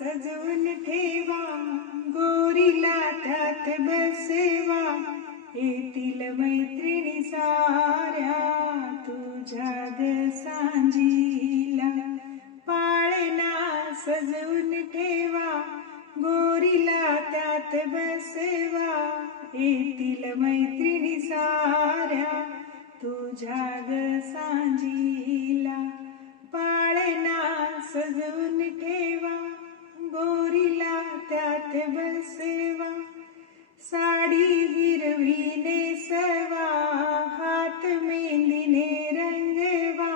सजवून ठेवा गोरीला त्यात बसेवा येतील मैत्रिणी साऱ्या तुझ्या ग सांजीला. पाळणा सजवून ठेवा गोरीला त्यात बसेवा येतील मैत्रिणी साऱ्या तुझ्या ग सांजीला. पाळणा सजवून ठेवा गोरीला त्यात बसेवा साडी हिरवी नेसवा हात मेंदीने रंगवा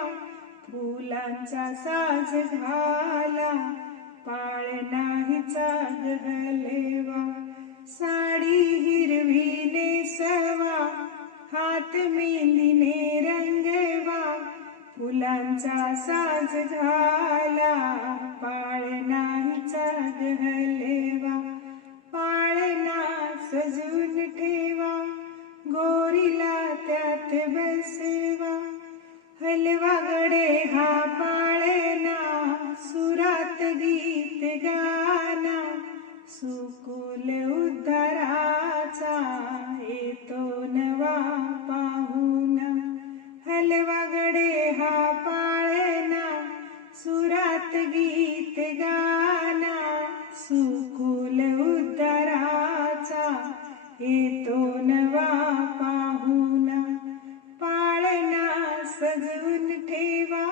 फुलांचा साज घाला पाळणा हिचा गहलेवा साडी हिरवी नेसवा हात मेंदीने रंगवा फुलांचा साज घाला. हलेवा पाळणा सजून ठेवा. गोरीला त्यात बसेवा. हलवा गडे हा इथून नवा पाहून पाळणा सजवून ठेवा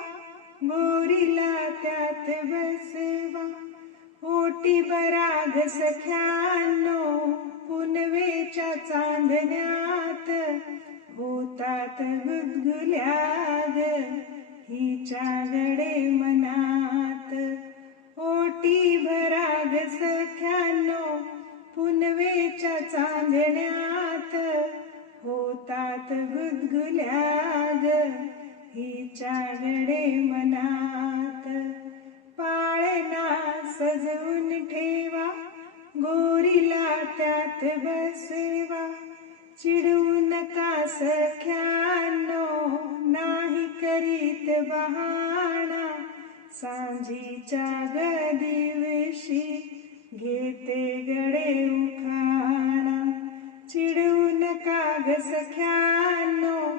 गोरीला त्यात बसवा. ओटी बराग सख्यानो पुनवेच्या चांदण्यात होतात गुदगुल्याग हिच्या गडे मनात. ओटी बराग सख्यानो पुनवे पुनवेच्या चांदण्यात होतात गुदगुल्याग हिच्या गडे मनात. पाळणा सजवून ठेवा गोरीला त्यात बसवा. चिडवू नका सख्यानो नाही करीत बहाणा. सांजीच्या गदिवशी घेते गडे उखाणा. चिडवू नका ग सख्यानो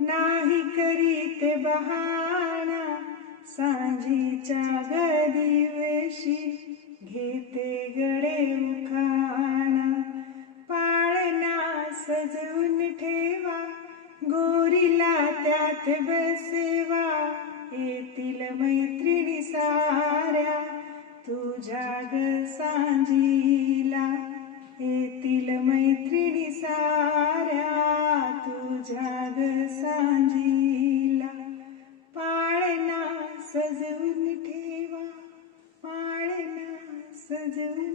नाही करीत बहाणा. सांजीच्या गदिवशी घेते गडे उखाणा. पाळणा सजवून ठेवा गोरीला त्यात बसवा. येतील मैत्रिणी साऱ्या. तुझ्या ग सांजीला येतील मैत्रिणी साऱ्या. तुझ्या ग सांजीला पाळणा सजवून ठेवा. पाळणा सजवून